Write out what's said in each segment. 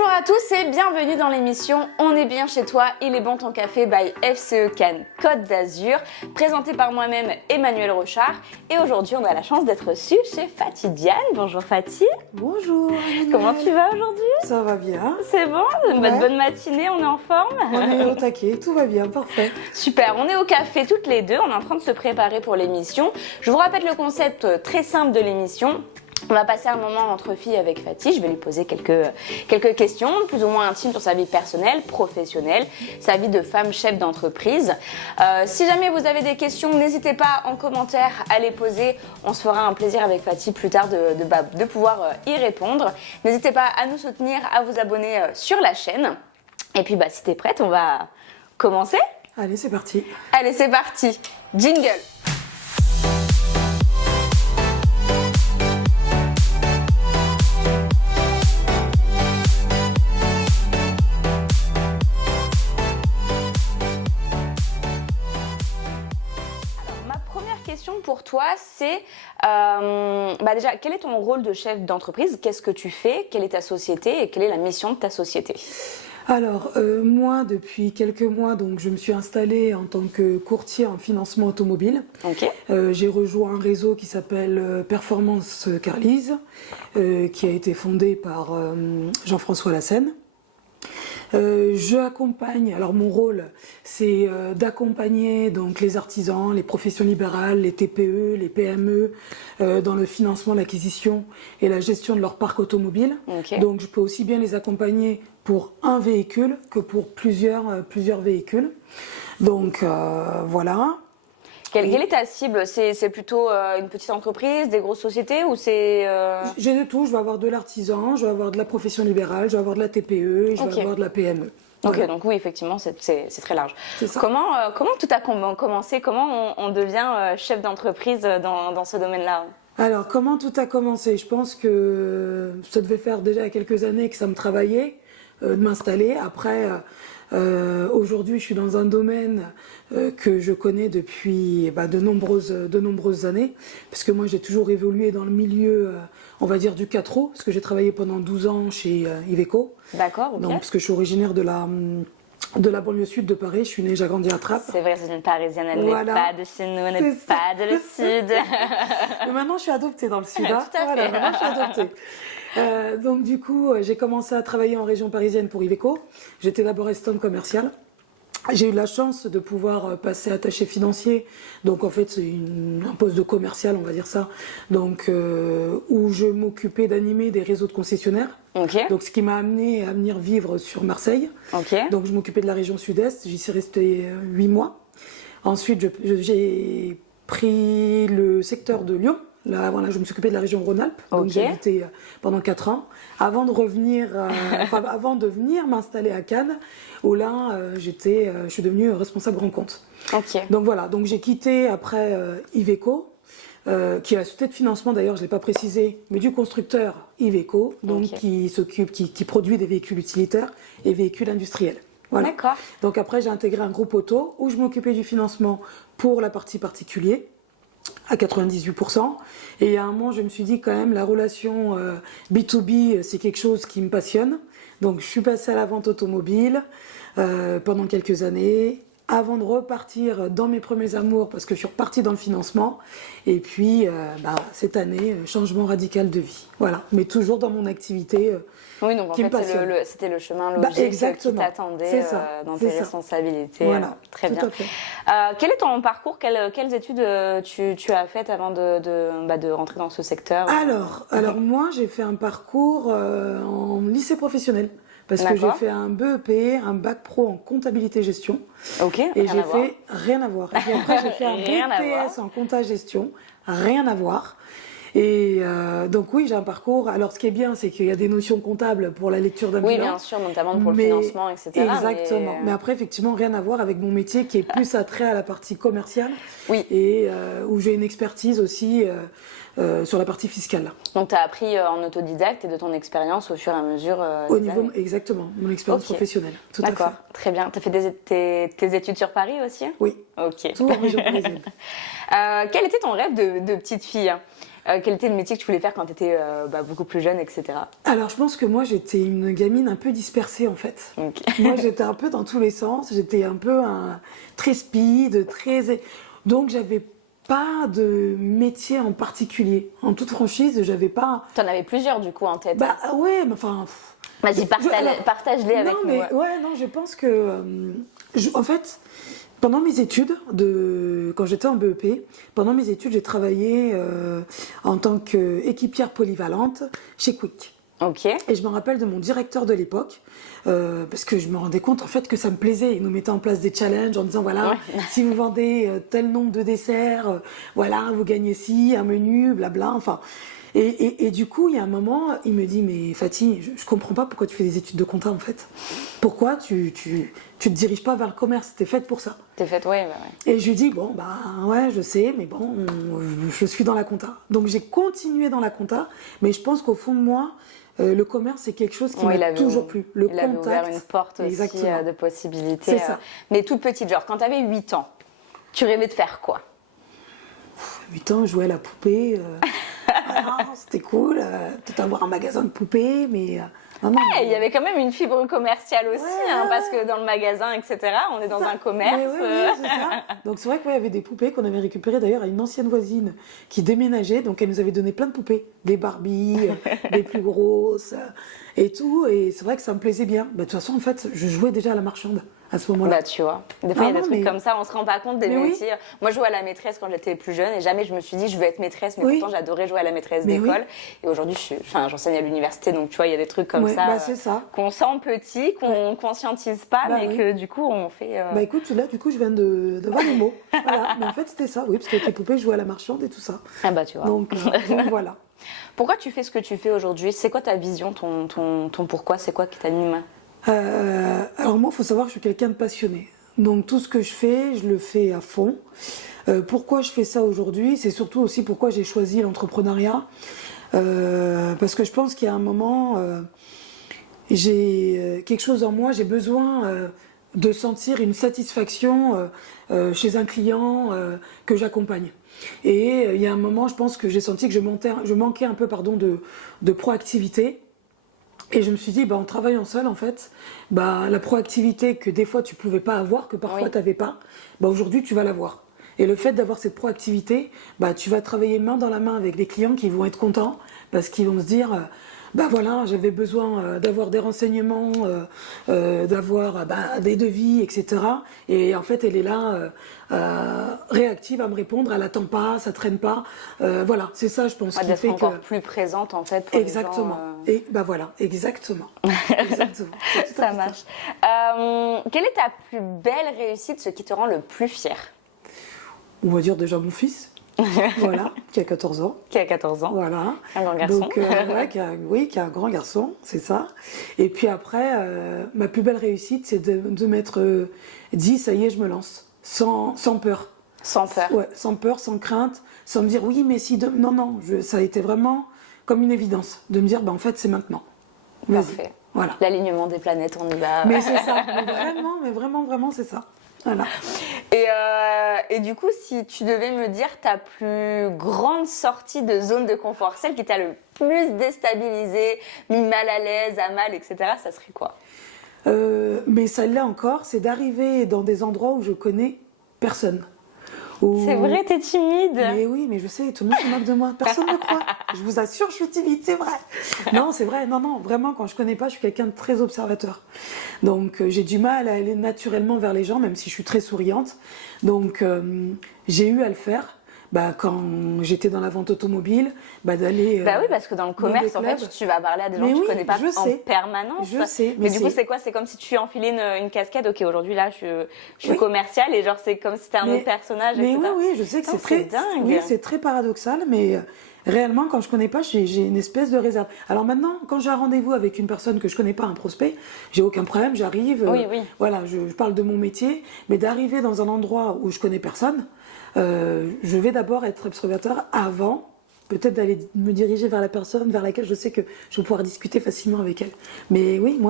Bonjour à tous et bienvenue dans l'émission On est bien chez toi, il est bon ton café by FCE Cannes Côte d'Azur, présenté par moi-même Emmanuel Rochard. Et aujourd'hui, on a la chance d'être reçu chez Fatih Diane. Bonjour Fatih. Bonjour. Comment tu vas aujourd'hui? Ça va bien. C'est bon? Ouais. Bonne matinée, on est en forme? On est au taquet, tout va bien, parfait. Super, on est au café toutes les deux, on est en train de se préparer pour l'émission. Je vous rappelle le concept très simple de l'émission. On va passer un moment entre filles avec Fatih. Je vais lui poser quelques questions, plus ou moins intimes sur sa vie personnelle, professionnelle, sa vie de femme chef d'entreprise. Si jamais vous avez des questions, n'hésitez pas en commentaire à les poser. On se fera un plaisir avec Fatih plus tard de pouvoir y répondre. N'hésitez pas à nous soutenir, à vous abonner sur la chaîne. Et puis si t'es prête, on va commencer. Allez, c'est parti. Allez, c'est parti. Jingle. Pour toi, c'est déjà, quel est ton rôle de chef d'entreprise? Qu'est-ce que tu fais? Quelle est ta société? Et quelle est la mission de ta société? Alors, moi, depuis quelques mois, donc, je me suis installée en tant que courtier en financement automobile. Okay. J'ai rejoint un réseau qui s'appelle Performance Carlise, qui a été fondé par Jean-François Lassène. Je accompagne, alors mon rôle c'est d'accompagner donc les artisans, les professions libérales, les TPE, les PME dans le financement, l'acquisition et la gestion de leur parc automobile. Okay. Donc je peux aussi bien les accompagner pour un véhicule que pour plusieurs véhicules. Donc voilà. Quelle est ta cible? C'est plutôt une petite entreprise, des grosses sociétés ou c'est... J'ai de tout, je vais avoir de l'artisan, je vais avoir de la profession libérale, je vais avoir de la TPE et je vais avoir de la PME. Voilà. Ok, donc oui, effectivement, c'est très large. Comment tout a commencé? Comment on devient chef d'entreprise dans ce domaine-là? Alors, comment tout a commencé? Je pense que ça devait faire déjà quelques années que ça me travaillait de m'installer. Après... aujourd'hui, je suis dans un domaine que je connais depuis de nombreuses années, parce que moi, j'ai toujours évolué dans le milieu, on va dire, du 4 roues, parce que j'ai travaillé pendant 12 ans chez Iveco. D'accord, ok. Donc, parce que je suis originaire de la banlieue sud de Paris, je suis née, j'ai grandi à Trappes. C'est vrai, c'est une Parisienne, elle voilà. n'est pas de chez nous, elle n'est pas de le sud. Mais maintenant, je suis adoptée dans le sud. Hein. Tout à fait. Voilà, maintenant, je suis adoptée. Donc du coup, j'ai commencé à travailler en région parisienne pour Iveco. J'étais d'abord assistante commerciale. J'ai eu la chance de pouvoir passer attaché financier. Donc en fait, c'est un poste de commercial, on va dire ça. Donc où je m'occupais d'animer des réseaux de concessionnaires. Okay. Donc ce qui m'a amené à venir vivre sur Marseille. Okay. Donc je m'occupais de la région sud-est. J'y suis restée 8 mois. Ensuite, j'ai pris le secteur de Lyon. Là, voilà, je me suis occupée de la région Rhône-Alpes, donc j'ai habité pendant 4 ans, avant de venir m'installer à Cannes, où là, je suis devenue responsable grand compte. Okay. Donc voilà, donc j'ai quitté après Iveco, qui est la société de financement d'ailleurs, je ne l'ai pas précisé, mais du constructeur Iveco, donc qui produit des véhicules utilitaires et véhicules industriels. Voilà. D'accord. Donc après, j'ai intégré un groupe auto où je m'occupais du financement pour la partie particulier, à 98%. Et à un moment, je me suis dit quand même, la relation B2B, c'est quelque chose qui me passionne. Donc, je suis passée à la vente automobile pendant quelques années, avant de repartir dans mes premiers amours, parce que je suis repartie dans le financement. Et puis, cette année, changement radical de vie. Voilà, mais toujours dans mon activité oui, donc en qui me passionne. C'était le chemin logique qui t'attendait dans tes responsabilités. Voilà, très bien. Fait. Quel est ton parcours? Quelles études tu as faites avant de rentrer dans ce secteur? Alors moi, j'ai fait un parcours en lycée professionnel. Parce que j'ai fait un BEP, un bac pro en comptabilité-gestion. Ok. Et j'ai fait rien à voir. Et après, j'ai fait un BTS en compta-gestion. Rien à voir. Et donc oui, j'ai un parcours. Alors ce qui est bien, c'est qu'il y a des notions comptables pour la lecture d'un bilan. Oui, bien sûr, notamment pour le financement, etc. Exactement. Mais après, effectivement, rien à voir avec mon métier qui est plus attrait à la partie commerciale. Oui. Et où j'ai une expertise aussi sur la partie fiscale. Donc tu as appris en autodidacte et de ton expérience au fur et à mesure au niveau, exactement, mon expérience professionnelle. Tout à fait. D'accord, très bien. Tu as fait tes études sur Paris aussi? Oui. Ok. Tout en région parisienne. Quel était ton rêve de petite fille? Quel était le métier que tu voulais faire quand tu étais beaucoup plus jeune, etc. Alors, je pense que moi, j'étais une gamine un peu dispersée, en fait. Ok. Moi, j'étais un peu dans tous les sens. J'étais un peu très speed, très... Donc, j'avais pas de métier en particulier. En toute franchise, j'avais pas... T'en avais plusieurs, du coup, en tête. Bah ouais, mais enfin... Vas-y, partage-les avec nous. Ouais, non, je pense que... en fait, pendant mes études, quand j'étais en BEP, pendant mes études, j'ai travaillé en tant qu'équipière polyvalente chez Quick. Ok. Et je me rappelle de mon directeur de l'époque, parce que je me rendais compte en fait que ça me plaisait. Il nous mettait en place des challenges en disant voilà, si vous vendez tel nombre de desserts, voilà, vous gagnez ci, un menu, blabla, enfin... Et du coup, il y a un moment, il me dit mais Fatih, je comprends pas pourquoi tu fais des études de compta en fait. Pourquoi tu te diriges pas vers le commerce? T'es faite pour ça. T'es faite, ouais. Et je lui dis bon bah ouais, je sais, mais bon, je suis dans la compta. Donc j'ai continué dans la compta, mais je pense qu'au fond de moi, le commerce c'est quelque chose qui m'a toujours plu. Le il avait ouvert une porte aussi de possibilités. C'est ça. Mais toute petite, genre quand t'avais 8 ans, tu rêvais de faire quoi? 8 ans, je jouais à la poupée. Voilà, c'était cool. Peut-être avoir un magasin de poupées, mais... Il y avait quand même une fibre commerciale aussi, parce que dans le magasin, etc., on est dans un commerce. Oui, c'est ça. Donc c'est vrai qu'il y avait des poupées qu'on avait récupérées d'ailleurs à une ancienne voisine qui déménageait, donc elle nous avait donné plein de poupées, des Barbie, des plus grosses et tout, et c'est vrai que ça me plaisait bien. De toute façon, en fait, je jouais déjà à la marchande à ce moment-là. Bah tu vois, des fois il y a des trucs comme ça, on se rend pas compte des métiers. Oui. Moi je jouais à la maîtresse quand j'étais plus jeune et jamais je me suis dit je veux être maîtresse, mais pourtant j'adorais jouer à la maîtresse d'école. Et aujourd'hui j'enseigne à l'université, donc tu vois il y a des trucs comme ça, qu'on sent petit, qu'on conscientise pas, mais que du coup on fait... Bah écoute, là du coup je viens d'avoir les mots. Voilà. Mais en fait c'était ça, oui, parce qu'avec les poupées je jouais à la marchande et tout ça. Ah bah tu vois. Donc voilà. Pourquoi tu fais ce que tu fais aujourd'hui? C'est quoi ta vision, ton pourquoi? C'est quoi qui t'anime? Alors moi, il faut savoir que je suis quelqu'un de passionné. Donc tout ce que je fais, je le fais à fond. Pourquoi je fais ça aujourd'hui? C'est surtout aussi pourquoi j'ai choisi l'entrepreneuriat. Parce que je pense qu'il y a un moment, j'ai quelque chose en moi, j'ai besoin de sentir une satisfaction chez un client que j'accompagne. Et il y a un moment, je pense que j'ai senti que je manquais un peu de proactivité. Et je me suis dit, en travaillant seule, en fait, la proactivité que des fois tu pouvais pas avoir, que parfois tu n'avais pas, aujourd'hui tu vas l'avoir. Et le fait d'avoir cette proactivité, tu vas travailler main dans la main avec des clients qui vont être contents parce qu'ils vont se dire, voilà, j'avais besoin d'avoir des renseignements, d'avoir des devis, etc. Et en fait, elle est là, réactive à me répondre, elle attend pas, ça traîne pas. Voilà, c'est ça, je pense. D'être fait encore plus présente, en fait. Pour exactement. Les gens, Et voilà, exactement. Exactement. Ça marche. Quelle est ta plus belle réussite, ce qui te rend le plus fier? On va dire déjà mon fils. Voilà, qui a 14 ans. Qui a 14 ans. Voilà. Un grand garçon. Donc, qui a un grand garçon, c'est ça. Et puis après, ma plus belle réussite, c'est de m'être dit, ça y est, je me lance. Sans peur. Sans peur. Ouais, sans peur, sans crainte, sans me dire, oui, mais si... Non, ça a été vraiment comme une évidence. De me dire, en fait, c'est maintenant. Parfait. Voilà. L'alignement des planètes, on y va. Mais c'est ça. Mais vraiment, c'est ça. Voilà. Et du coup, si tu devais me dire ta plus grande sortie de zone de confort, celle qui t'a le plus déstabilisé, mis mal à l'aise, à mal, etc., ça serait quoi? Mais celle-là encore, c'est d'arriver dans des endroits où je connais personne. C'est vrai, t'es timide. Mais oui, mais je sais, tout le monde se moque de moi. Personne ne me croit. Je vous assure, je suis timide, c'est vrai. Non, c'est vrai. Non, vraiment, quand je connais pas, je suis quelqu'un de très observateur. Donc, j'ai du mal à aller naturellement vers les gens, même si je suis très souriante. Donc, j'ai eu à le faire. Quand j'étais dans la vente automobile, d'aller... oui, parce que dans le commerce, en fait, tu vas parler à des gens que tu connais pas en permanence. Je sais. Mais du coup, c'est quoi? C'est comme si tu enfilais une casquette. Ok, aujourd'hui, là, je suis commerciale et genre, c'est comme si c'était un autre personnage, etc. Mais oui, je sais que c'est très... dingue. Oui, c'est très paradoxal, mais... Réellement, quand je connais pas, j'ai une espèce de réserve. Alors maintenant, quand j'ai un rendez-vous avec une personne que je connais pas, un prospect, j'ai aucun problème, j'arrive. Oui. Voilà, je parle de mon métier, mais d'arriver dans un endroit où je connais personne, je vais d'abord être observateur avant, peut-être d'aller me diriger vers la personne vers laquelle je sais que je vais pouvoir discuter facilement avec elle. Mais oui,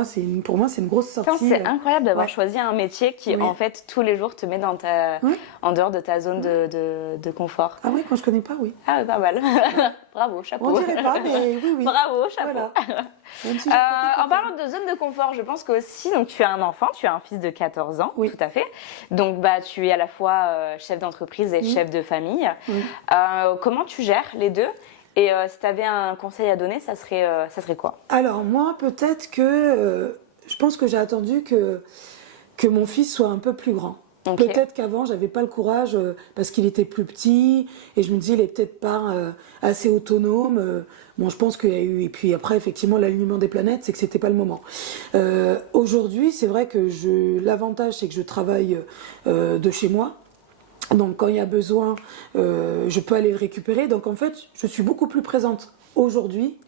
pour moi, c'est une grosse sortie. C'est incroyable d'avoir choisi un métier qui, en fait, tous les jours te met en dehors de ta zone de confort. Ah oui, quand je connais pas, oui. Ah, pas mal. Bravo, chapeau. On dirait pas, mais oui. Bravo, chapeau. Voilà. En parlant de zone de confort, je pense que aussi, donc tu as un enfant, tu as un fils de 14 ans, Oui. tout à fait. Donc tu es à la fois chef d'entreprise et chef de famille. Oui. Comment tu gères les deux? Et si tu avais un conseil à donner, ça serait quoi? Alors moi, peut-être que je pense que j'ai attendu que mon fils soit un peu plus grand. Ok. Peut-être qu'avant, j'avais pas le courage parce qu'il était plus petit et je me disais, il est peut-être pas assez autonome. Bon, je pense qu'il y a eu... Et puis après, effectivement, l'alignement des planètes, c'est que c'était pas le moment. Aujourd'hui, c'est vrai que l'avantage, c'est que je travaille de chez moi. Donc quand il y a besoin, je peux aller le récupérer. Donc en fait, je suis beaucoup plus présente aujourd'hui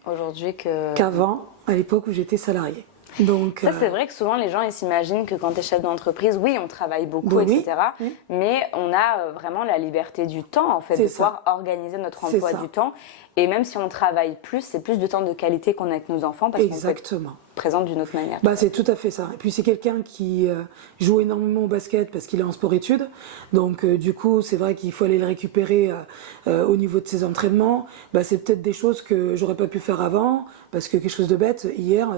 qu'avant, à l'époque où j'étais salariée. Donc, ça, c'est vrai que souvent les gens ils s'imaginent que quand tu es chef d'entreprise, oui, on travaille beaucoup, oui, etc. oui. Mais on a vraiment la liberté du temps, en fait, de pouvoir organiser notre emploi du temps. Et même si on travaille plus, c'est plus de temps de qualité qu'on a avec nos enfants parce qu'on peut être présente d'une autre manière. Bah, c'est tout à fait ça. Et puis c'est quelqu'un qui joue énormément au basket parce qu'il est en sport-études. Donc du coup, c'est vrai qu'il faut aller le récupérer au niveau de ses entraînements. Bah, c'est peut-être des choses que j'aurais pas pu faire avant parce que quelque chose de bête, hier,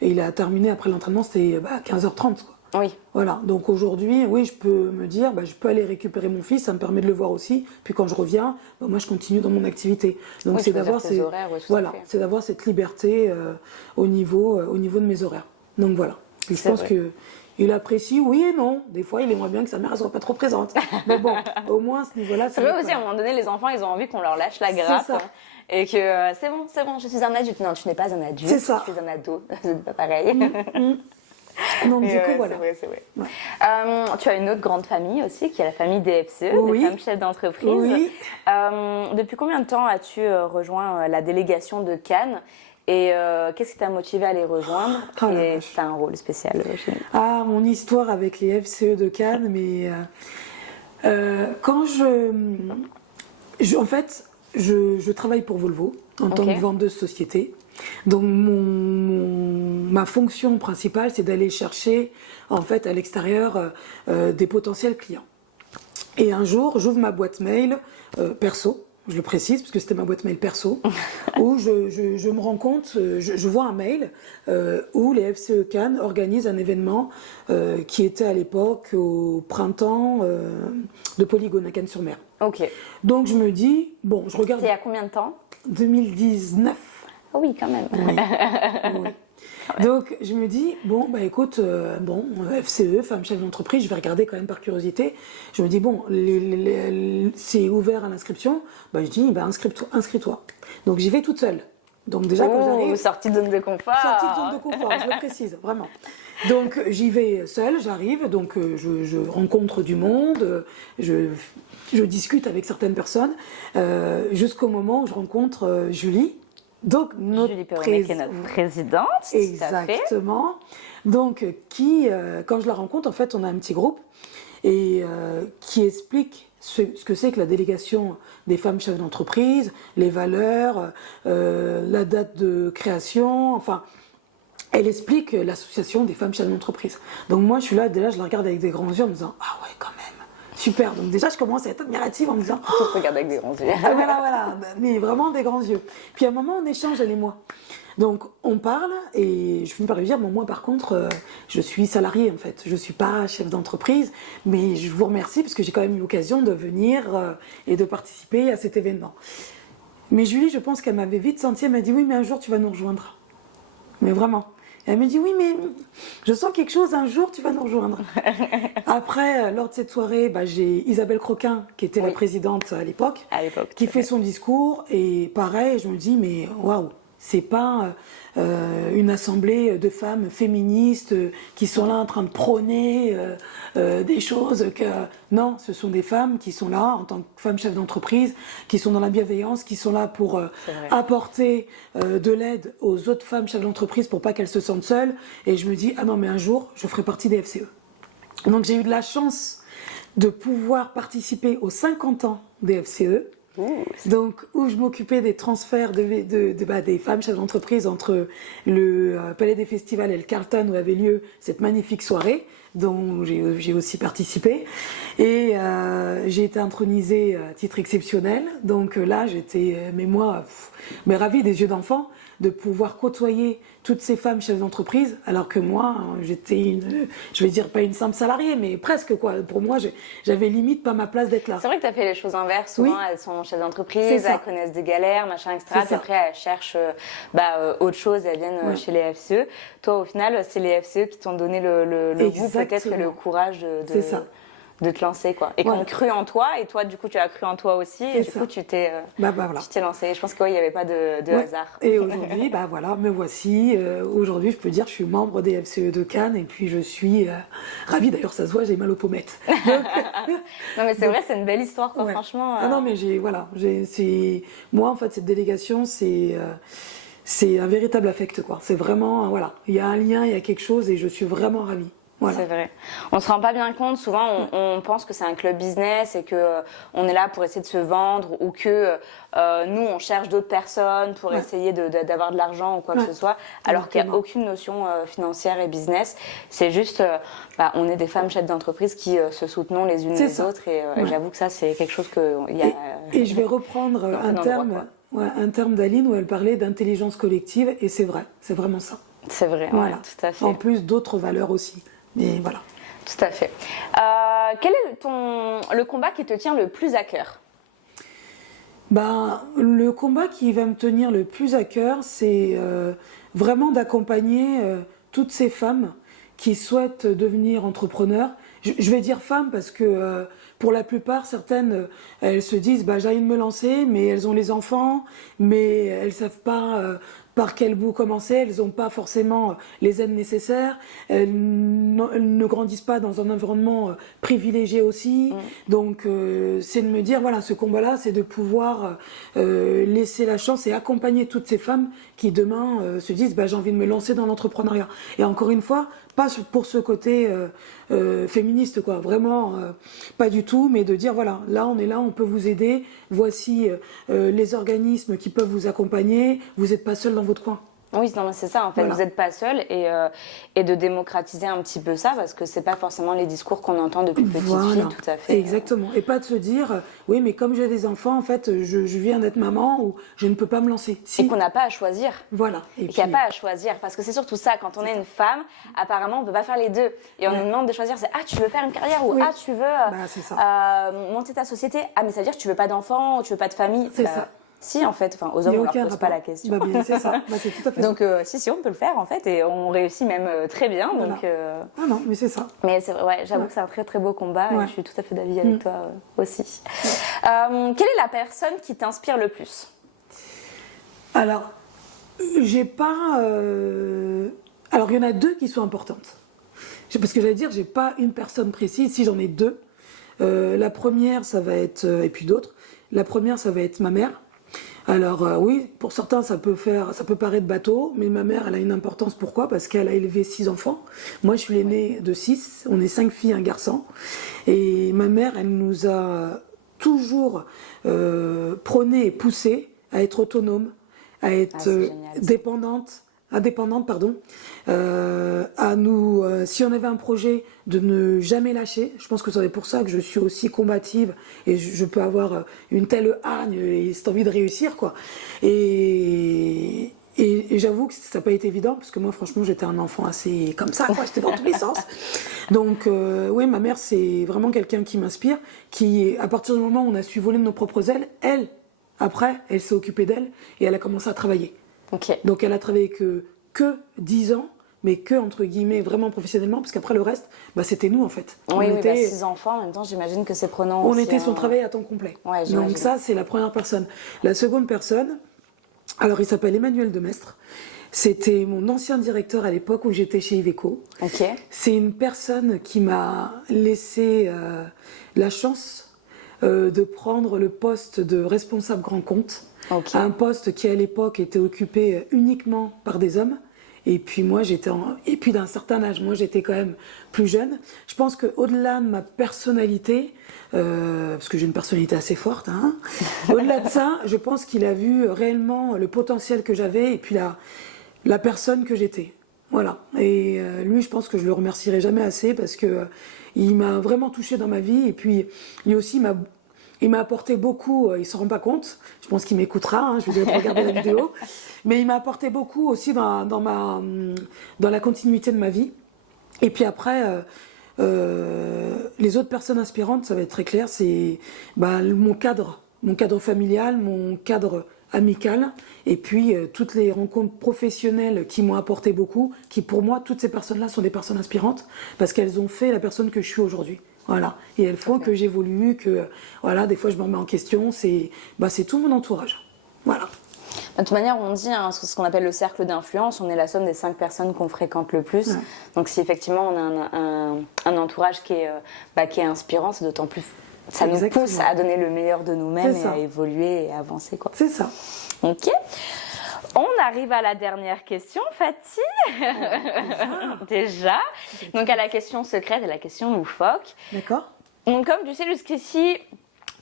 il a terminé après l'entraînement, c'était 15h30 quoi. Oui. Voilà, donc aujourd'hui, oui, je peux me dire, je peux aller récupérer mon fils, ça me permet de le voir aussi. Puis quand je reviens, moi je continue dans mon activité. Donc c'est d'avoir c'est d'avoir cette liberté au niveau de mes horaires. Donc voilà, je pense que il apprécie, oui et non. Des fois, il aimerait bien que sa mère ne soit pas trop présente. Mais bon, au moins à ce niveau-là, c'est vrai aussi, à un moment donné, les enfants, ils ont envie qu'on leur lâche la grappe. Et que c'est bon, je suis un adulte. Non, tu n'es pas un adulte, tu es un ado. C'est pas pareil. Donc du coup, voilà. C'est vrai. Ouais. Tu as une autre grande famille aussi, qui est la famille DFCE, des femmes chefs d'entreprise. Oui. Depuis combien de temps as-tu rejoint la délégation de Cannes? Et qu'est-ce qui t'a motivé à les rejoindre? Et tu as un rôle spécial chez nous. Ah, mon histoire avec les FCE de Cannes, mais quand en fait, je travaille pour Volvo en tant que vendeuse société. Donc ma fonction principale, c'est d'aller chercher en fait à l'extérieur des potentiels clients. Et un jour, j'ouvre ma boîte mail perso. Je le précise parce que c'était ma boîte mail perso, où je me rends compte, je vois un mail où les FCE Cannes organisent un événement qui était à l'époque au printemps de Polygone à Cannes-sur-Mer. Ok. Donc je me dis, bon, je regarde. C'est il y a combien de temps? 2019. Oh oui, quand même. Oui. Oui. Donc je me dis, bon, écoute, FCE, femme chef d'entreprise, je vais regarder quand même par curiosité. Je me dis, bon, c'est ouvert à l'inscription. Je dis, inscris-toi. Donc j'y vais toute seule. Donc déjà, quand j'arrive... Sortie de zone de confort. Sortie de zone de confort, je le précise, vraiment. Donc j'y vais seule, j'arrive, donc je rencontre du monde, je discute avec certaines personnes, jusqu'au moment où je rencontre Julie. Donc Julie Perronnet, qui est notre présidente. Exactement. Donc qui, quand je la rencontre, en fait, on a un petit groupe et qui explique ce que c'est que la délégation des femmes chefs d'entreprise, les valeurs, la date de création, enfin, elle explique l'association des femmes chefs d'entreprise. Donc moi, je suis là, déjà, je la regarde avec des grands yeux en me disant, ah ouais, quand même. Super, donc déjà je commence à être admirative en me disant... Je te regarde avec des grands yeux. Voilà, mais vraiment des grands yeux. Puis à un moment on échange, elle et moi. Donc on parle et je finis par lui dire, bon moi par contre je suis salariée en fait, je suis pas chef d'entreprise, mais je vous remercie parce que j'ai quand même eu l'occasion de venir et de participer à cet événement. Mais Julie, je pense qu'elle m'avait vite senti, elle m'a dit oui mais un jour tu vas nous rejoindre. Mais vraiment. Elle me dit oui mais je sens quelque chose, un jour tu vas nous rejoindre. Après, lors de cette soirée, j'ai Isabelle Croquin qui était la présidente à l'époque, qui fait son discours et pareil, je me dis mais waouh, c'est pas une assemblée de femmes féministes qui sont là en train de prôner des choses que... Non, ce sont des femmes qui sont là en tant que femmes chefs d'entreprise, qui sont dans la bienveillance, qui sont là pour apporter de l'aide aux autres femmes chefs d'entreprise pour pas qu'elles se sentent seules. Et je me dis, ah non mais un jour, je ferai partie des FCE. Donc j'ai eu de la chance de pouvoir participer aux 50 ans des FCE. Donc, où je m'occupais des transferts des femmes chefs d'entreprise entre le Palais des Festivals et le Carlton où avait lieu cette magnifique soirée. dont j'ai aussi participé. Et j'ai été intronisée à titre exceptionnel. Donc là, j'étais, mais ravie des yeux d'enfant de pouvoir côtoyer toutes ces femmes chefs d'entreprise, alors que moi, j'étais je vais dire pas une simple salariée, mais presque quoi. Pour moi, j'avais limite pas ma place d'être là. C'est vrai que tu as fait les choses inverses. Souvent, Oui. elles sont chefs d'entreprise, elles connaissent des galères, machin, etc. Puis après, elles cherchent autre chose, elles viennent chez les FCE. Toi, au final, c'est les FCE qui t'ont donné le goût peut-être et le courage de te lancer, quoi. Et qu'on cru en toi, et toi, du coup, tu as cru en toi aussi, et du coup, tu t'es lancé. Je pense qu'il n'y avait pas de hasard. Et aujourd'hui, me voici. Aujourd'hui, je peux dire, je suis membre des FCE de Cannes, et puis je suis ravie. D'ailleurs, ça se voit, j'ai mal aux pommettes. Non, mais c'est vrai, c'est une belle histoire, quoi, franchement. Ah non, mais moi, en fait, cette délégation, c'est un véritable affect, quoi. C'est vraiment, il y a un lien, il y a quelque chose, et je suis vraiment ravie. Voilà. C'est vrai. On se rend pas bien compte. Souvent, on pense que c'est un club business et que on est là pour essayer de se vendre ou que nous, on cherche d'autres personnes pour essayer d'avoir de l'argent ou quoi que ce soit, alors qu'il n'y a aucune notion financière et business. C'est juste, on est des femmes chefs d'entreprise qui se soutenons les unes les autres et j'avoue que ça, c'est quelque chose que il y a. Et je vais reprendre un terme d'Aline où elle parlait d'intelligence collective et c'est vrai, c'est vraiment ça. C'est vrai, voilà. Tout à fait. En plus d'autres valeurs aussi. Mais voilà. Tout à fait. Quel est le combat qui te tient le plus à cœur ? Le combat qui va me tenir le plus à cœur, c'est vraiment d'accompagner toutes ces femmes qui souhaitent devenir entrepreneurs. Je vais dire femmes parce que pour la plupart, certaines, elles se disent j'ai envie de me lancer, mais elles ont les enfants, mais elles savent pas par quel bout commencer, elles n'ont pas forcément les aides nécessaires, elles ne grandissent pas dans un environnement privilégié aussi. Donc c'est de me dire, ce combat-là, c'est de pouvoir laisser la chance et accompagner toutes ces femmes qui demain se disent, j'ai envie de me lancer dans l'entrepreneuriat. Et encore une fois, pas pour ce côté féministe, quoi. Vraiment, pas du tout, mais de dire, là on est là, on peut vous aider, voici les organismes qui peuvent vous accompagner, vous n'êtes pas seul dans votre coin. Oui, non, c'est ça, en fait, vous n'êtes pas seul et de démocratiser un petit peu ça, parce que c'est pas forcément les discours qu'on entend depuis petite fille, tout à fait. Exactement, et pas de se dire, oui, mais comme j'ai des enfants, en fait, je viens d'être maman ou je ne peux pas me lancer. Si. Et qu'on n'a pas à choisir. Voilà. Et qu'il n'y a pas à choisir, parce que c'est surtout ça, quand on est une femme, apparemment, on ne peut pas faire les deux. Et on nous demande de choisir, c'est, tu veux faire une carrière ou tu veux monter ta société. Ah, mais ça veut dire que tu veux pas d'enfants, tu veux pas de famille. C'est ça. Si, en fait, aux hommes, on leur pose pas la question. C'est ça, c'est tout à fait donc, si, on peut le faire, en fait, et on réussit même très bien. Voilà. Donc, Ah non, mais c'est ça. Mais c'est vrai, j'avoue que c'est un très très beau combat et je suis tout à fait d'avis avec toi aussi. Quelle est la personne qui t'inspire le plus ? Alors, j'ai pas... Alors, il y en a deux qui sont importantes. Parce que j'allais dire, j'ai pas une personne précise, si j'en ai deux. La première, ça va être... et puis d'autres. La première, ça va être ma mère. Alors oui, pour certains ça peut paraître bateau, mais ma mère elle a une importance. Pourquoi ? Parce qu'elle a élevé 6 enfants. Moi je suis l'aînée de 6, on est 5 filles, un garçon. Et ma mère elle nous a toujours prôné et poussé à être autonome, à être indépendante, à nous, si on avait un projet, de ne jamais lâcher. Je pense que c'est pour ça que je suis aussi combative et je peux avoir une telle hargne et cette envie de réussir, quoi. Et j'avoue que ça n'a pas été évident, parce que moi, franchement, j'étais un enfant assez comme ça, quoi. J'étais dans tous les sens. Donc, oui, ma mère, c'est vraiment quelqu'un qui m'inspire, qui, à partir du moment où on a su voler de nos propres ailes, après, elle s'est occupée d'elle et elle a commencé à travailler. Okay. Donc elle a travaillé que 10 ans, mais que entre guillemets vraiment professionnellement, parce qu'après le reste, c'était nous en fait. Oui, 6 enfants en même temps, j'imagine que c'est prenant. On était son travail à temps complet. Ouais, donc ça, c'est la première personne. La seconde personne, alors il s'appelle Emmanuel Demestre. C'était mon ancien directeur à l'époque où j'étais chez Iveco. Okay. C'est une personne qui m'a laissé la chance de prendre le poste de responsable grand compte. Okay. Un poste qui à l'époque était occupé uniquement par des hommes. Et puis moi et puis d'un certain âge, moi j'étais quand même plus jeune. Je pense qu'au-delà de ma personnalité, parce que j'ai une personnalité assez forte, au-delà de ça, je pense qu'il a vu réellement le potentiel que j'avais et puis la personne que j'étais. Voilà. Et lui, je pense que je le remercierai jamais assez parce que il m'a vraiment touchée dans ma vie. Et puis, lui aussi, il m'a apporté beaucoup. Il s'en rend pas compte. Je pense qu'il m'écoutera. Hein, je lui dirai de regarder la vidéo. Mais il m'a apporté beaucoup aussi dans la continuité de ma vie. Et puis après, les autres personnes inspirantes, ça va être très clair. C'est mon cadre familial, mon cadre amical, et puis toutes les rencontres professionnelles qui m'ont apporté beaucoup, qui pour moi, toutes ces personnes-là sont des personnes inspirantes, parce qu'elles ont fait la personne que je suis aujourd'hui. Voilà. Et elles font que j'évolue, que voilà, des fois je me remets en question, c'est tout mon entourage. Voilà. De toute manière, on dit ce qu'on appelle le cercle d'influence, on est la somme des 5 personnes qu'on fréquente le plus. Ouais. Donc si effectivement on a un entourage qui est inspirant, c'est d'autant plus... Ça nous pousse à donner le meilleur de nous-mêmes et à évoluer et à avancer, quoi. C'est ça. Ok. On arrive à la dernière question, Fatih. Déjà. Donc à la question secrète et la question loufoque. D'accord. Donc comme tu sais, jusqu'ici,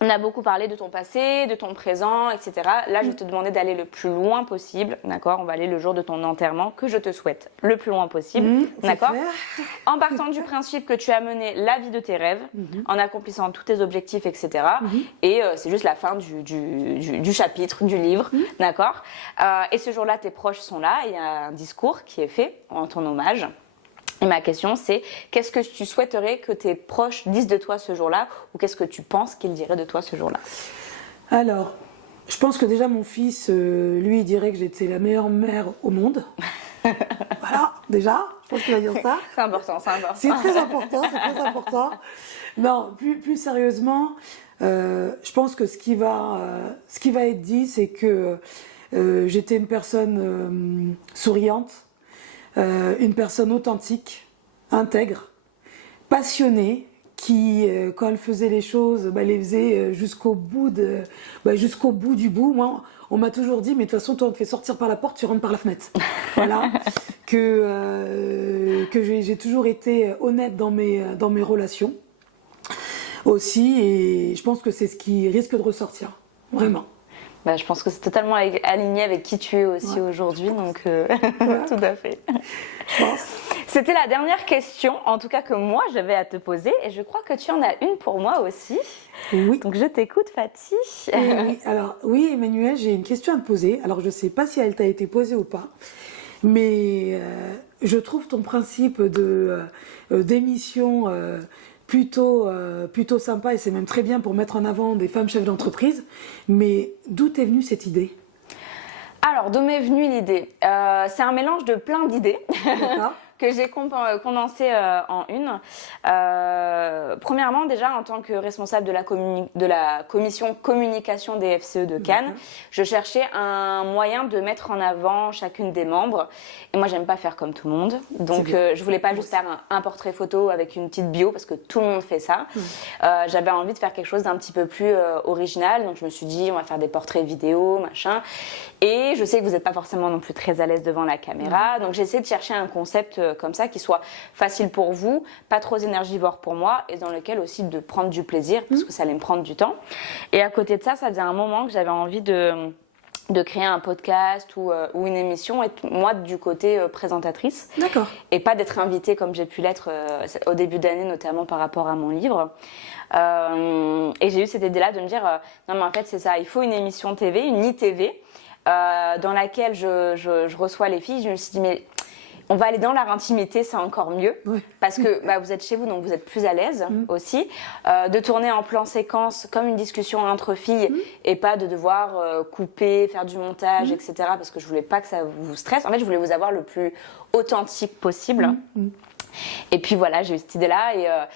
on a beaucoup parlé de ton passé, de ton présent, etc. Là, je vais te demander d'aller le plus loin possible, d'accord? On va aller le jour de ton enterrement, que je te souhaite le plus loin possible, d'accord? En partant du principe que tu as mené la vie de tes rêves, en accomplissant tous tes objectifs, etc. Et c'est juste la fin du chapitre, du livre, d'accord? Et ce jour-là, tes proches sont là, il y a un discours qui est fait en ton hommage. Et ma question, c'est qu'est-ce que tu souhaiterais que tes proches disent de toi ce jour-là, ou qu'est-ce que tu penses qu'ils diraient de toi ce jour-là? Alors, je pense que déjà mon fils, lui, il dirait que j'étais la meilleure mère au monde. Voilà, déjà, je pense qu'il va dire ça. C'est important, c'est important. C'est très important, c'est très important. Non, plus sérieusement, je pense que ce qui va être dit, c'est que j'étais une personne souriante, une personne authentique, intègre, passionnée, qui, quand elle faisait les choses, les faisait jusqu'au bout du bout. Moi, on m'a toujours dit, mais de toute façon, toi, on te fait sortir par la porte, tu rentres par la fenêtre. Voilà. Que j'ai toujours été honnête dans mes relations aussi, et je pense que c'est ce qui risque de ressortir, vraiment. Je pense que c'est totalement aligné avec qui tu es aussi aujourd'hui, donc tout à fait. C'était la dernière question, en tout cas que moi j'avais à te poser, et je crois que tu en as une pour moi aussi. Oui. Donc je t'écoute, Fatih. Oui. Alors oui, Emmanuel, j'ai une question à te poser. Alors je ne sais pas si elle t'a été posée ou pas, mais je trouve ton principe d'émission plutôt sympa, et c'est même très bien pour mettre en avant des femmes chefs d'entreprise. Mais d'où t'est venue cette idée? Alors, d'où m'est venue l'idée? C'est un mélange de plein d'idées que j'ai condensées en une. Premièrement, déjà, en tant que responsable de la commission communication des FCE de Cannes, je cherchais un moyen de mettre en avant chacune des membres. Et moi, j'aime pas faire comme tout le monde. Donc, je voulais pas juste faire un portrait photo avec une petite bio, parce que tout le monde fait ça. J'avais envie de faire quelque chose d'un petit peu plus original. Donc, je me suis dit, on va faire des portraits vidéo, machin. Et je sais que vous n'êtes pas forcément non plus très à l'aise devant la caméra. Donc, j'ai essayé de chercher un concept comme ça qui soit facile pour vous, pas trop énergivore pour moi, et dans lequel aussi de prendre du plaisir, parce que ça allait me prendre du temps. Et à côté de ça, ça faisait un moment que j'avais envie de créer un podcast ou une émission, et moi du côté présentatrice. D'accord. Et pas d'être invitée comme j'ai pu l'être au début d'année, notamment par rapport à mon livre. Et j'ai eu cette idée-là de me dire, non mais en fait c'est ça, il faut une émission TV, une ITV, dans laquelle je reçois les filles. Je me suis dit, mais on va aller dans leur intimité, c'est encore mieux, parce que vous êtes chez vous, donc vous êtes plus à l'aise aussi. De tourner en plan séquence comme une discussion entre filles, et pas de devoir couper, faire du montage, etc. Parce que je voulais pas que ça vous stresse. En fait, je voulais vous avoir le plus authentique possible. Et puis voilà, j'ai eu cette idée-là,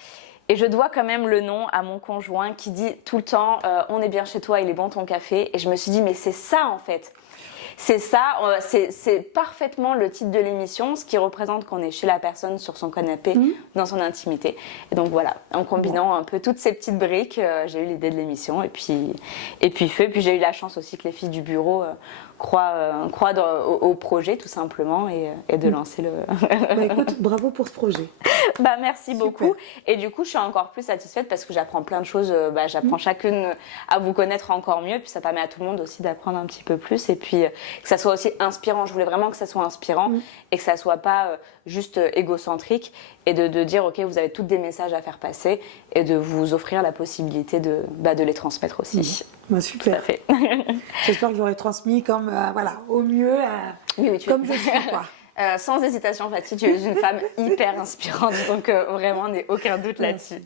et je dois quand même le nom à mon conjoint qui dit tout le temps on est bien chez toi, il est bon ton café. Et je me suis dit, mais c'est ça en fait. C'est ça, c'est parfaitement le titre de l'émission, ce qui représente qu'on est chez la personne sur son canapé, dans son intimité. Et donc voilà, en combinant un peu toutes ces petites briques, j'ai eu l'idée de l'émission, et puis puis j'ai eu la chance aussi que les filles du bureau croient au projet tout simplement, et de lancer le... Écoute, bravo pour ce projet. Merci beaucoup. Et du coup, je suis encore plus satisfaite parce que j'apprends plein de choses. J'apprends chacune à vous connaître encore mieux. Puis ça permet à tout le monde aussi d'apprendre un petit peu plus. Et puis que ça soit aussi inspirant. Je voulais vraiment que ça soit inspirant et que ça soit pas juste égocentrique et de dire ok, vous avez toutes des messages à faire passer et de vous offrir la possibilité de les transmettre aussi. Super. Tout à fait. J'espère que j'aurai transmis comme au mieux Oui, comme je suis quoi. Sans hésitation, Fatih, tu es une femme hyper inspirante, donc vraiment, n'ai aucun doute là-dessus.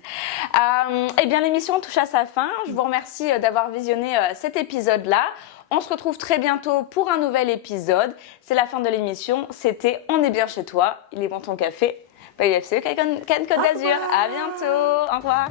Eh bien, l'émission touche à sa fin. Je vous remercie d'avoir visionné cet épisode-là. On se retrouve très bientôt pour un nouvel épisode. C'est la fin de l'émission. C'était On est bien chez toi. Il est bon ton café. UFC Cannes Côte d'Azur. À bientôt. Au revoir.